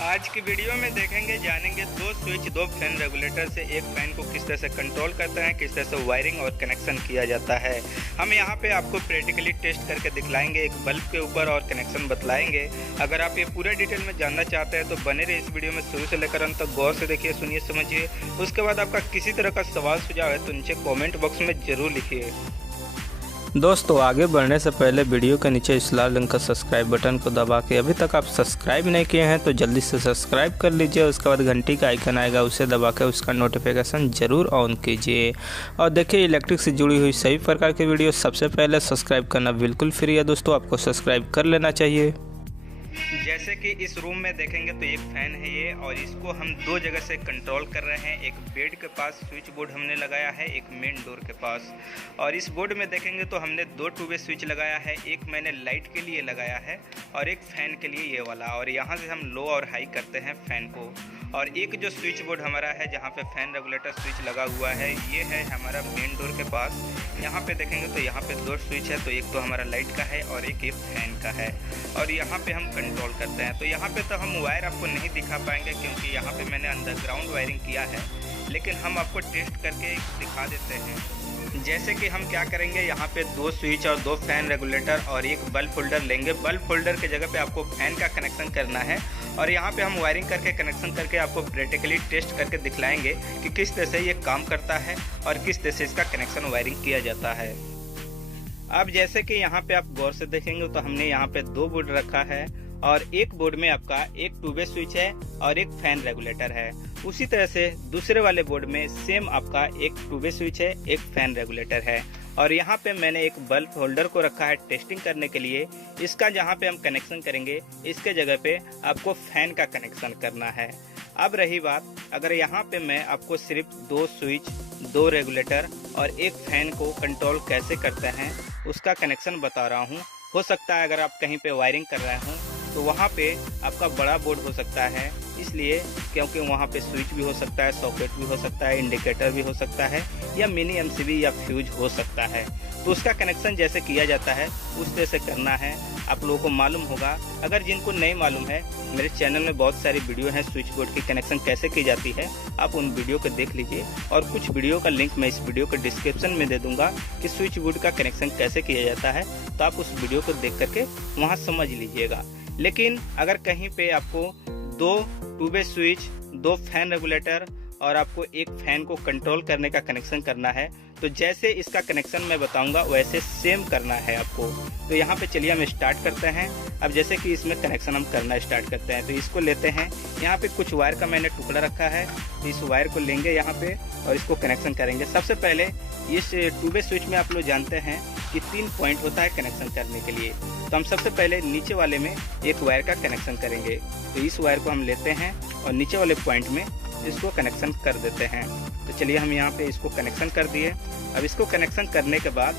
आज की वीडियो में देखेंगे जानेंगे दो स्विच दो फैन रेगुलेटर से एक फैन को किस तरह से कंट्रोल करते हैं, किस तरह से वायरिंग और कनेक्शन किया जाता है। हम यहां पे आपको प्रैक्टिकली टेस्ट करके दिखलाएंगे, एक बल्ब के ऊपर और कनेक्शन बतलाएंगे। अगर आप ये पूरा डिटेल में जानना चाहते हैं तो बने रहे इस वीडियो में शुरू से लेकर अंत तक गौर से देखिए, सुनिए, समझिए। उसके बाद आपका किसी तरह का सवाल सुझाव है तो नीचे कॉमेंट बॉक्स में जरूर लिखिए। दोस्तों, आगे बढ़ने से पहले वीडियो के नीचे इस लाल रंग का सब्सक्राइब बटन को दबा के अभी तक आप सब्सक्राइब नहीं किए हैं तो जल्दी से सब्सक्राइब कर लीजिए। उसके बाद घंटी का आइकन आएगा, उसे दबा के उसका नोटिफिकेशन ज़रूर ऑन कीजिए। और देखिए, इलेक्ट्रिक से जुड़ी हुई सभी प्रकार की वीडियो सबसे पहले सब्सक्राइब करना बिल्कुल फ्री है दोस्तों, आपको सब्सक्राइब कर लेना चाहिए। जैसे कि इस रूम में देखेंगे तो एक फैन है ये, और इसको हम दो जगह से कंट्रोल कर रहे हैं। एक बेड के पास स्विच बोर्ड हमने लगाया है, एक मेन डोर के पास। और इस बोर्ड में देखेंगे तो हमने दो टू वे स्विच लगाया है, एक मैंने लाइट के लिए लगाया है और एक फैन के लिए ये वाला। और यहाँ से हम लो और हाई करते हैं फैन को। और एक जो स्विच बोर्ड हमारा है जहाँ पे फैन रेगुलेटर स्विच लगा हुआ है, ये है हमारा मेन डोर के पास। यहाँ पे देखेंगे तो यहाँ पे दो स्विच है, तो एक तो हमारा लाइट का है और एक फैन का है। और यहाँ पे हम कंट्रोल करते हैं। तो यहाँ पे तो हम वायर आपको नहीं दिखा पाएंगे क्योंकि यहाँ पे मैंने अंडरग्राउंड वायरिंग किया है, लेकिन हम आपको टेस्ट करके दिखा देते हैं। जैसे कि हम क्या करेंगे, यहाँ पे दो स्विच और दो फैन रेगुलेटर और एक बल्ब होल्डर लेंगे। बल्ब होल्डर के जगह पे आपको फैन का कनेक्शन करना है और यहाँ पे हम वायरिंग करके कनेक्शन करके आपको प्रैक्टिकली टेस्ट करके दिखलाएंगे कि किस तरह से ये काम करता है और किस तरह से इसका कनेक्शन वायरिंग किया जाता है। अब जैसे कि यहाँ पे आप गौर से देखेंगे तो हमने यहाँ पे दो बोर्ड रखा है और एक बोर्ड में आपका एक टू वे स्विच है और एक फैन रेगुलेटर है। उसी तरह से दूसरे वाले बोर्ड में सेम आपका एक टू वे स्विच है, एक फैन रेगुलेटर है। और यहाँ पे मैंने एक बल्ब होल्डर को रखा है टेस्टिंग करने के लिए। इसका जहाँ पे हम कनेक्शन करेंगे, इसके जगह पे आपको फैन का कनेक्शन करना है। अब रही बात, अगर यहाँ पे मैं आपको सिर्फ दो स्विच, दो रेगुलेटर और एक फैन को कंट्रोल कैसे करते हैं उसका कनेक्शन बता रहा हूँ। हो सकता है अगर आप कहीं पे वायरिंग कर रहे हों तो वहाँ पे आपका बड़ा बोर्ड हो सकता है, इसलिए क्योंकि वहाँ पे स्विच भी हो सकता है, सॉकेट भी हो सकता है, इंडिकेटर भी हो सकता है, या मिनी एमसीबी या फ्यूज हो सकता है। तो उसका कनेक्शन जैसे किया जाता है उस तरह से करना है। आप लोगों को मालूम होगा। अगर जिनको नहीं मालूम है, मेरे चैनल में बहुत सारी वीडियो हैं स्विच बोर्ड की कनेक्शन कैसे की जाती है, आप उन वीडियो को देख लीजिए। और कुछ वीडियो का लिंक मैं इस वीडियो के डिस्क्रिप्शन में दे दूंगा कि स्विच बोर्ड का कनेक्शन कैसे किया जाता है, तो आप उस वीडियो को देख करके वहाँ समझ लीजिएगा। लेकिन अगर कहीं पे आपको दो टू वे स्विच, दो फैन रेगुलेटर और आपको एक फैन को कंट्रोल करने का कनेक्शन करना है, तो जैसे इसका कनेक्शन मैं बताऊंगा वैसे सेम करना है आपको। तो यहाँ पे चलिए हम स्टार्ट करते हैं। अब जैसे कि इसमें कनेक्शन हम करना स्टार्ट करते हैं, तो इसको लेते हैं। यहाँ पे कुछ वायर का मैंने टुकड़ा रखा है, तो इस वायर को लेंगे यहाँ पे और इसको कनेक्शन करेंगे। सबसे पहले इस टू वे स्विच में आप लोग जानते हैं कि 3 पॉइंट होता है कनेक्शन करने के लिए। तो हम सबसे पहले नीचे वाले में एक वायर का कनेक्शन करेंगे। तो इस वायर को हम लेते हैं और नीचे वाले पॉइंट में इसको कनेक्शन कर देते हैं। तो चलिए हम यहाँ पे इसको कनेक्शन कर दिए। अब इसको कनेक्शन करने के बाद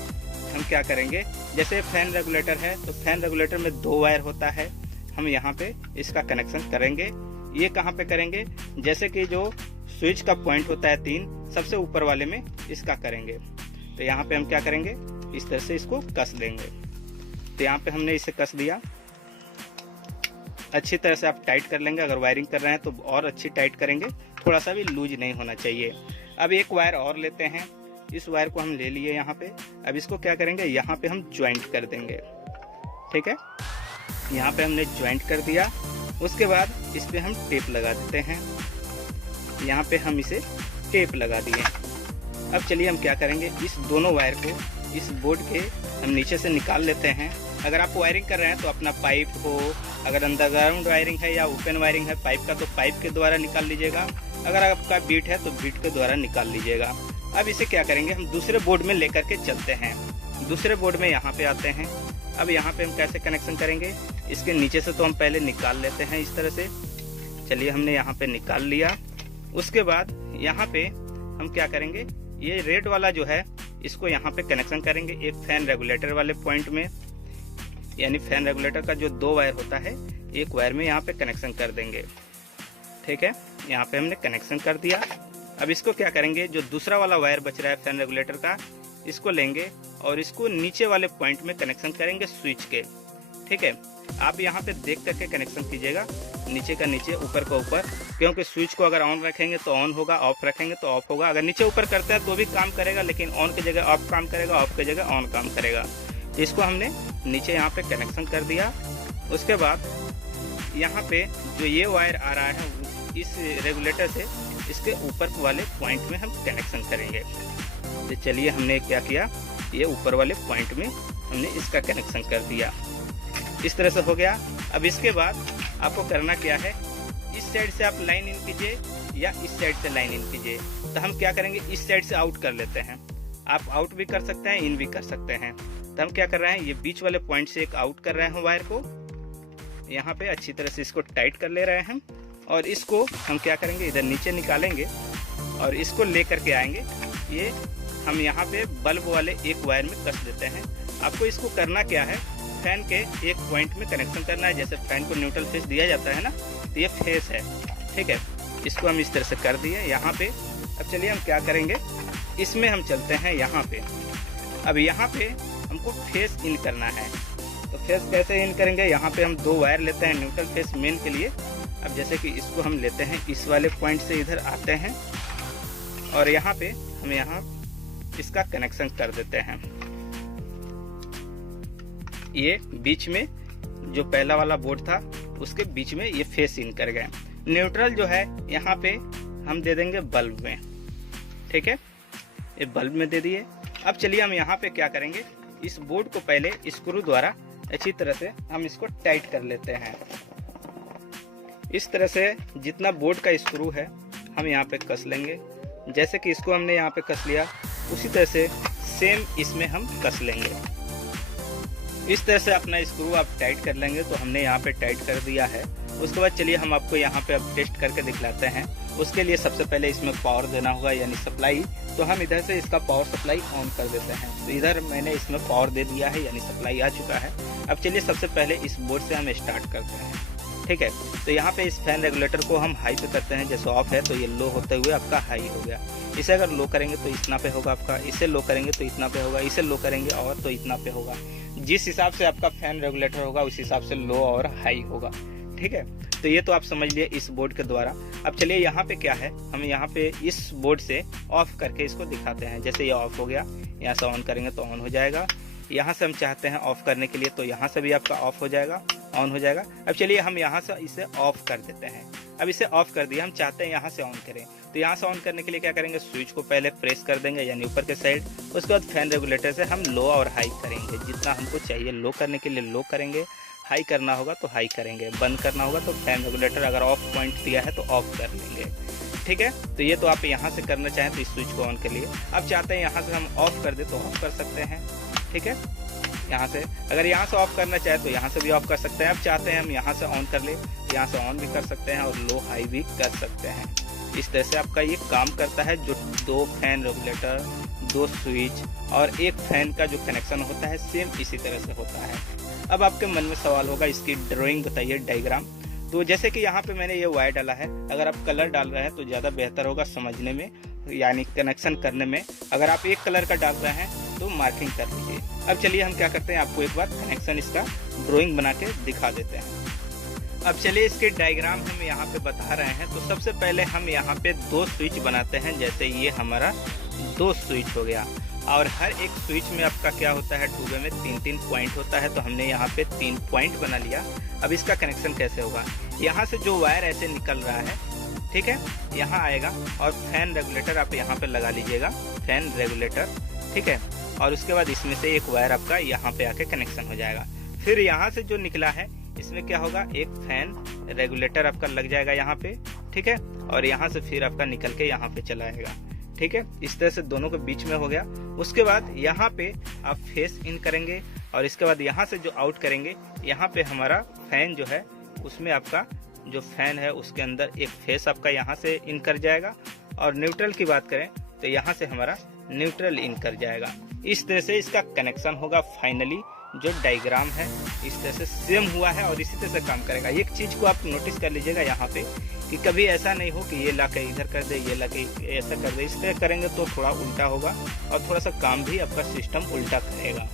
हम क्या करेंगे, जैसे फैन रेगुलेटर है तो फैन रेगुलेटर में दो वायर होता है, हम यहाँ पे इसका कनेक्शन करेंगे। ये कहाँ पे करेंगे, जैसे कि जो स्विच का पॉइंट होता है 3, सबसे ऊपर वाले में इसका करेंगे। तो यहाँ पे हम क्या करेंगे, इस तरह से इसको कस देंगे। तो यहाँ पे हमने इसे कस दिया। अच्छी तरह से आप टाइट कर लेंगे। अगर वायरिंग कर रहे हैं तो और अच्छी टाइट करेंगे, थोड़ा सा भी लूज नहीं होना चाहिए। अब एक वायर और लेते हैं, इस वायर को हम ले लिए यहाँ पे। अब इसको क्या करेंगे, यहाँ पे हम ज्वाइंट कर देंगे। ठीक है, यहाँ पे हमने ज्वाइंट कर दिया। उसके बाद इस पे हम टेप लगा देते हैं। यहाँ पे हम इसे टेप लगा दिए। अब चलिए हम क्या करेंगे, इस दोनों वायर को इस बोर्ड के हम नीचे से निकाल लेते हैं। अगर आप वायरिंग कर रहे हैं तो अपना पाइप हो, अगर अंडरग्राउंड वायरिंग है या ओपन वायरिंग है पाइप का, तो पाइप के द्वारा निकाल लीजिएगा। अगर आपका बीट है तो बीट के द्वारा निकाल लीजिएगा। अब इसे क्या करेंगे, हम दूसरे बोर्ड में लेकर के चलते हैं। दूसरे बोर्ड में यहाँ पे आते हैं। अब यहाँ पे हम कैसे कनेक्शन करेंगे, इसके नीचे से तो हम पहले निकाल लेते हैं इस तरह से। चलिए हमने यहाँ पे निकाल लिया। उसके बाद यहाँ पे हम क्या करेंगे, ये रेड वाला जो है इसको यहाँ पे कनेक्शन करेंगे एक फैन रेगुलेटर वाले पॉइंट में। यानी फैन रेगुलेटर का जो दो वायर होता है, एक वायर में यहाँ पे कनेक्शन कर देंगे। ठीक है, यहाँ पे हमने कनेक्शन कर दिया। अब इसको क्या करेंगे, जो दूसरा वाला वायर बच रहा है फैन रेगुलेटर का, इसको लेंगे और इसको नीचे वाले पॉइंट में कनेक्शन करेंगे स्विच के। ठीक है, आप यहाँ पे देख करके कनेक्शन कीजिएगा, नीचे का नीचे ऊपर का ऊपर, क्योंकि स्विच को अगर ऑन रखेंगे तो ऑन होगा, ऑफ रखेंगे तो ऑफ होगा। अगर नीचे ऊपर करते हैं तो भी काम करेगा, लेकिन ऑन की जगह ऑफ काम करेगा, ऑफ की जगह ऑन काम करेगा। तो इसको हमने नीचे यहाँ पे कनेक्शन कर दिया। उसके बाद यहाँ पे जो ये वायर आ रहा है इस रेगुलेटर से इसके ऊपर वाले पॉइंट में हम कनेक्शन करेंगे। तो चलिए हमने क्या किया, ये ऊपर वाले पॉइंट में हमने इसका कनेक्शन कर दिया। इस तरह से हो गया। अब इसके बाद आपको करना क्या है, इस साइड से आप लाइन इन कीजिए या इस साइड से लाइन इन कीजिए। तो हम क्या करेंगे, इस साइड से आउट कर लेते हैं। आप आउट भी कर सकते हैं, इन भी कर सकते हैं। तो हम क्या कर रहे हैं, ये बीच वाले पॉइंट से एक आउट कर रहे हैं वायर को, यहाँ पे अच्छी तरह से इसको टाइट कर ले रहे हैं। और इसको हम क्या करेंगे, इधर नीचे निकालेंगे और इसको ले करके आएंगे। ये हम यहाँ पे बल्ब वाले एक वायर में कस देते हैं। आपको इसको करना क्या है, फैन के एक पॉइंट में कनेक्शन करना है। जैसे फैन को न्यूट्रल फेस दिया जाता है ना, तो ये फेस है, ठीक है। इसको हम इस तरह से कर दिए यहाँ पे। अब चलिए हम क्या करेंगे, इसमें हम चलते हैं यहाँ पे। अब यहाँ पे हमको फेस इन करना है। तो फेस कैसे इन करेंगे, यहाँ पे हम दो वायर लेते हैं न्यूट्रल फेस मेन के लिए। अब जैसे कि इसको हम लेते हैं इस वाले पॉइंट से इधर आते हैं और यहाँ पे हम यहाँ इसका कनेक्शन कर देते हैं। ये बीच में जो पहला वाला बोर्ड था उसके बीच में ये फेस इन कर गए। न्यूट्रल जो है यहाँ पे हम दे देंगे बल्ब में, ठीक है, ये बल्ब में दे दिए। अब चलिए हम यहाँ पे क्या करेंगे, इस बोर्ड को पहले स्क्रू द्वारा अच्छी तरह से हम इसको टाइट कर लेते हैं। इस तरह से जितना बोर्ड का स्क्रू है हम यहाँ पे कस लेंगे। जैसे कि इसको हमने यहाँ पे कस लिया, उसी तरह से सेम इसमें हम कस लेंगे। इस तरह से अपना स्क्रू आप टाइट कर लेंगे। तो हमने यहाँ पे टाइट कर दिया है। उसके बाद चलिए हम आपको यहाँ पे अब टेस्ट करके दिखलाते हैं। उसके लिए सबसे पहले इसमें पावर देना होगा, यानी सप्लाई। तो हम इधर से इसका पावर सप्लाई ऑन कर देते हैं। तो इधर मैंने इसमें पावर दे दिया है, यानी सप्लाई आ चुका है। अब चलिए सबसे पहले इस बोर्ड से हम स्टार्ट करते हैं, ठीक है। तो यहाँ पे इस फैन रेगुलेटर को हम हाई पे करते हैं। जैसे ऑफ है तो ये लो होते हुए आपका हाई हो गया। इसे अगर लो करेंगे तो इतना पे होगा आपका, इसे लो करेंगे तो इतना पे होगा, इसे लो करेंगे और तो इतना पे होगा। जिस हिसाब से आपका फैन रेगुलेटर होगा उस हिसाब से लो और हाई होगा, ठीक है। तो ये तो आप समझ लिए इस बोर्ड के द्वारा। अब चलिए यहाँ पे क्या है, हम यहाँ पे इस बोर्ड से ऑफ करके इसको दिखाते हैं। जैसे ये ऑफ हो गया, यहाँ से ऑन करेंगे तो ऑन हो जाएगा। यहाँ से हम चाहते हैं ऑफ करने के लिए, तो यहाँ से भी आपका ऑफ हो जाएगा, ऑन हो जाएगा। अब चलिए हम यहाँ से इसे ऑफ कर देते हैं। अब इसे ऑफ कर दिया, हम चाहते हैं यहाँ से ऑन करें। तो यहाँ से ऑन करने के लिए क्या करेंगे, स्विच को पहले प्रेस कर देंगे, यानी ऊपर के साइड। उसके बाद फैन रेगुलेटर से हम लो और हाई करेंगे, जितना हमको चाहिए। लो करने के लिए लो करेंगे, हाई करना होगा तो हाई करेंगे, बंद करना होगा तो फैन रेगुलेटर अगर ऑफ पॉइंट दिया है तो ऑफ कर लेंगे, ठीक है। तो ये तो आप यहाँ से करना चाहें तो इस स्विच को ऑन के लिए। अब चाहते हैं यहाँ से हम ऑफ कर दे तो ऑफ कर सकते हैं, ठीक है। यहाँ से अगर यहाँ से ऑफ करना चाहे तो यहाँ से भी ऑफ कर सकते हैं। अब चाहते हैं हम यहाँ से ऑन कर ले, यहाँ से ऑन भी कर सकते हैं और लो हाई भी कर सकते हैं। इस तरह से आपका ये काम करता है। जो दो फैन रेगुलेटर, दो स्विच और एक फैन का जो कनेक्शन होता है सेम इसी तरह से होता है। अब आपके मन में सवाल होगा, इसकी ड्राइंग बताइए, डायग्राम। तो जैसे कि यहाँ पे मैंने ये वायर डाला है, अगर आप कलर डाल रहे हैं तो ज़्यादा बेहतर होगा समझने में, यानी कनेक्शन करने में। अगर आप एक कलर का डाल रहे हैं तो मार्किंग कर लीजिए। अब चलिए हम क्या करते हैं, आपको एक बार कनेक्शन इसका ड्राइंग बना के दिखा देते हैं। अब चलिए इसके डायग्राम हम यहाँ पे बता रहे हैं। तो सबसे पहले हम यहाँ पे दो स्विच बनाते हैं। जैसे ये हमारा दो स्विच हो गया और हर एक स्विच में आपका क्या होता है, टूबे में 3-3 पॉइंट होता है। तो हमने यहाँ पे 3 पॉइंट बना लिया। अब इसका कनेक्शन कैसे होगा, यहाँ से जो वायर ऐसे निकल रहा है, ठीक है, यहाँ आएगा और फैन रेगुलेटर आप यहाँ पे लगा लीजिएगा, फैन रेगुलेटर, ठीक है। और उसके बाद इसमें से एक वायर आपका यहाँ पे आके कनेक्शन हो जाएगा। फिर यहाँ से जो निकला है इसमें क्या होगा, एक फैन रेगुलेटर आपका लग जाएगा यहाँ पे, ठीक है। और यहाँ से फिर आपका निकल के यहाँ पे चला आएगा, ठीक है। इस तरह से दोनों के बीच में हो गया। उसके बाद यहाँ पे आप फेस इन करेंगे और इसके बाद यहाँ से जो आउट करेंगे, यहाँ पे हमारा फैन जो है उसमें आपका जो फैन है उसके अंदर एक फेस आपका यहाँ से इन कर जाएगा। और न्यूट्रल की बात करें तो यहाँ से हमारा न्यूट्रल इन कर जाएगा। इस तरह से इसका कनेक्शन होगा। फाइनली जो डायग्राम है इस तरह से सेम हुआ है और इसी तरह से काम करेगा। एक चीज को आप नोटिस कर लीजिएगा यहाँ पे कि कभी ऐसा नहीं हो कि ये लाके इधर कर दे, ये लाके ऐसा कर दे। इस तरह करेंगे तो थोड़ा उल्टा होगा और थोड़ा सा काम भी आपका सिस्टम उल्टा करेगा।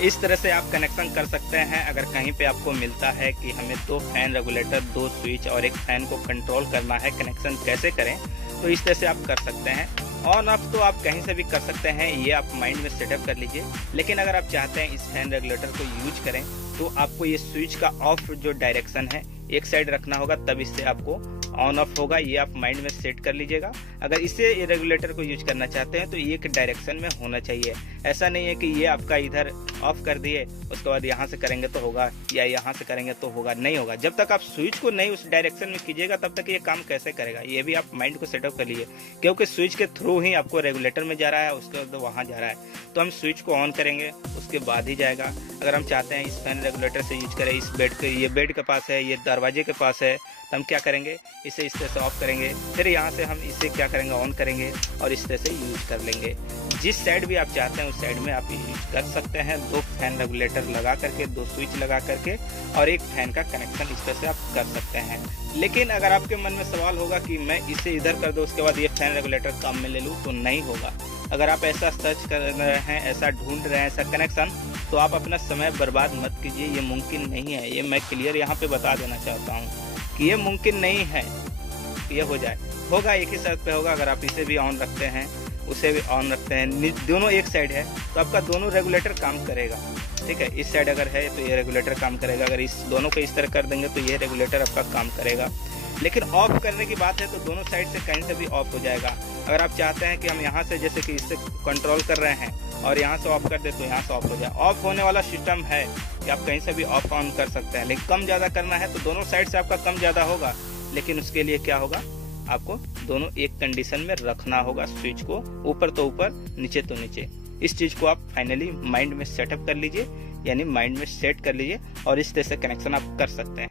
इस तरह से आप कनेक्शन कर सकते हैं। अगर कहीं पे आपको मिलता है कि हमें 2 फैन रेगुलेटर, 2 स्विच और एक फैन को कंट्रोल करना है, कनेक्शन कैसे करें, तो इस तरह से आप कर सकते हैं। ऑन ऑफ तो आप कहीं से भी कर सकते हैं, ये आप माइंड में सेटअप कर लीजिए। लेकिन अगर आप चाहते हैं इस फैन रेगुलेटर को यूज करें तो आपको ये स्विच का ऑफ जो डायरेक्शन है एक साइड रखना होगा, तब इससे आपको ऑन ऑफ होगा। ये आप माइंड में सेट कर लीजिएगा। अगर इसे रेगुलेटर को यूज करना चाहते हैं तो ये एक डायरेक्शन में होना चाहिए। ऐसा नहीं है कि ये आपका इधर ऑफ कर दिए उसके बाद यहाँ से करेंगे तो होगा या यहाँ से करेंगे तो होगा, नहीं होगा। जब तक आप स्विच को नहीं उस डायरेक्शन में कीजिएगा तब तक ये काम कैसे करेगा, ये भी आप माइंड को सेटअप कर लीजिए। क्योंकि स्विच के थ्रू ही आपको रेगुलेटर में जा रहा है, उसके बाद वहाँ जा रहा है। तो हम स्विच को ऑन करेंगे उसके बाद ही जाएगा। अगर हम चाहते हैं इस फैन रेगुलेटर से यूज करें, इस बेड के, ये बेड के पास है, ये दरवाजे के पास है, तो हम क्या करेंगे, इसे इस तरह से ऑफ करेंगे, फिर यहाँ से हम इसे क्या करेंगे, ऑन करेंगे और इस तरह से यूज कर लेंगे। जिस साइड भी आप चाहते हैं उस साइड में आप यूज कर सकते हैं। 2 फैन रेगुलेटर लगा करके, 2 स्विच लगा करके और एक फैन का कनेक्शन इस तरह से आप कर सकते हैं। लेकिन अगर आपके मन में सवाल होगा कि मैं इसे इधर कर दूं उसके बाद ये फैन रेगुलेटर काम में ले लूं, तो नहीं होगा। अगर आप ऐसा सर्च कर रहे हैं, ऐसा ढूंढ रहे हैं ऐसा कनेक्शन, तो आप अपना समय बर्बाद मत कीजिए। ये मुमकिन नहीं है, ये मैं क्लियर यहाँ पे बता देना चाहता हूँ कि ये मुमकिन नहीं है ये हो जाए। होगा एक ही शर्त पे होगा, अगर आप इसे भी ऑन रखते हैं उसे भी ऑन रखते हैं, दोनों एक साइड है तो आपका दोनों रेगुलेटर काम करेगा। ठीक है, इस साइड अगर है तो ये रेगुलेटर काम करेगा, अगर इस दोनों को इस तरह कर देंगे तो ये रेगुलेटर आपका काम करेगा। लेकिन ऑफ करने की बात है तो दोनों साइड से कहीं से भी ऑफ हो जाएगा। अगर आप चाहते हैं कि हम यहाँ से जैसे कि इससे कंट्रोल कर रहे हैं और यहाँ से ऑफ कर दे तो यहाँ से ऑफ हो जाए। ऑफ होने वाला सिस्टम है कि आप कहीं से भी ऑफ ऑन कर सकते हैं। लेकिन कम ज़्यादा करना है तो दोनों साइड से आपका कम ज़्यादा होगा, लेकिन उसके लिए क्या होगा, आपको दोनों एक कंडीशन में रखना होगा स्विच को, ऊपर तो ऊपर नीचे तो नीचे। इस चीज़ को आप फाइनली माइंड में सेटअप कर लीजिए, यानी माइंड में सेट कर लीजिए और इस तरह से कनेक्शन आप कर सकते हैं।